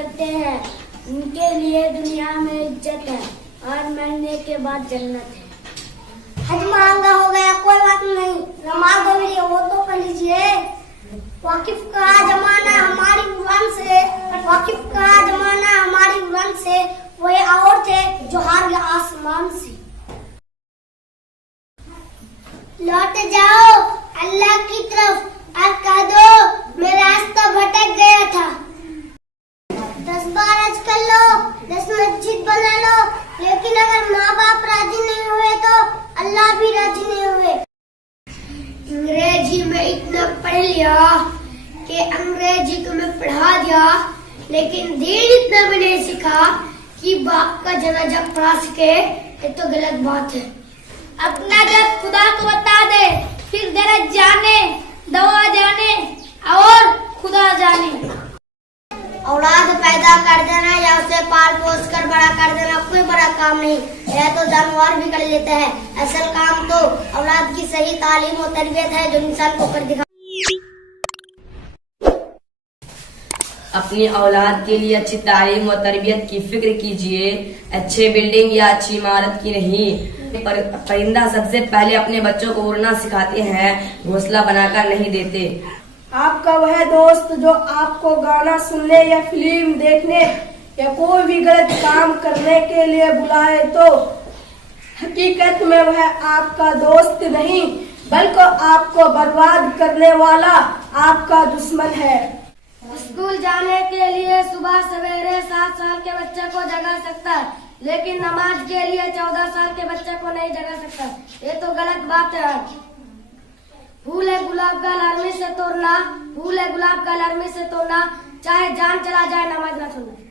सकते हैं, उनके लिए दुनिया में इज्जत है और मरने के बाद जन्नत है। हज महंगा हो गया, कोई बात नहीं, नमाज हो रही है वो तो कर लीजिए। वाकिफ का जमाना हमारी उड़ान से, वाकिफ का जमाना हमारी उड़ान से, वही और थे जो हार गए आसमान से। लौट जाओ अल्लाह की तरफ और कह दो मैं रास्ता भटक गया था। 10 बार हज कर लो, 10 मस्जिद बना लो, लेकिन अगर माँ बाप राजी नहीं हुए तो अल्लाह भी राजी नहीं हुए। अंग्रेजी में इतना पढ़ लिया कि अंग्रेजी को मैं पढ़ा दिया, लेकिन दीन इतना भी नहीं सीखा कि बाप का जनाजा पढ़ा सके। ये तो गलत बात है। अपना दर्द खुदा को बता दे, फिर दर्द जाने, दवा जाने और खुदा जाने। औलाद पैदा कर देना या उसे पाल पोस कर बड़ा कर देना कोई बड़ा काम नहीं, यह तो जानवर भी कर लेते हैं। असल काम तो औलाद की सही तालीम और तरबियत है जो इंसान को कर दिखा। अपनी औलाद के लिए अच्छी तालीम और तरबियत की फिक्र कीजिए, अच्छे बिल्डिंग या अच्छी इमारत की नहीं। परिंदा सबसे पहले अपने बच्चों को उड़ना सिखाते हैं, घोंसला बनाकर नहीं देते। आपका वह दोस्त जो आपको गाना सुनने या फिल्म देखने या कोई भी गलत काम करने के लिए बुलाए तो हकीकत में वह आपका दोस्त नहीं बल्कि आपको बर्बाद करने वाला आपका दुश्मन है। स्कूल जाने के लिए सुबह सवेरे 7 साल के बच्चे को जगा सकता है, लेकिन नमाज के लिए 14 साल के बच्चे को नहीं जगा सकता। ये तो गलत बात है। फूल है गुलाब का लरमी से तोड़ना, फूल है गुलाब का लरमी से तोड़ना, चाहे जान चला जाए नमाज ना छोड़ना।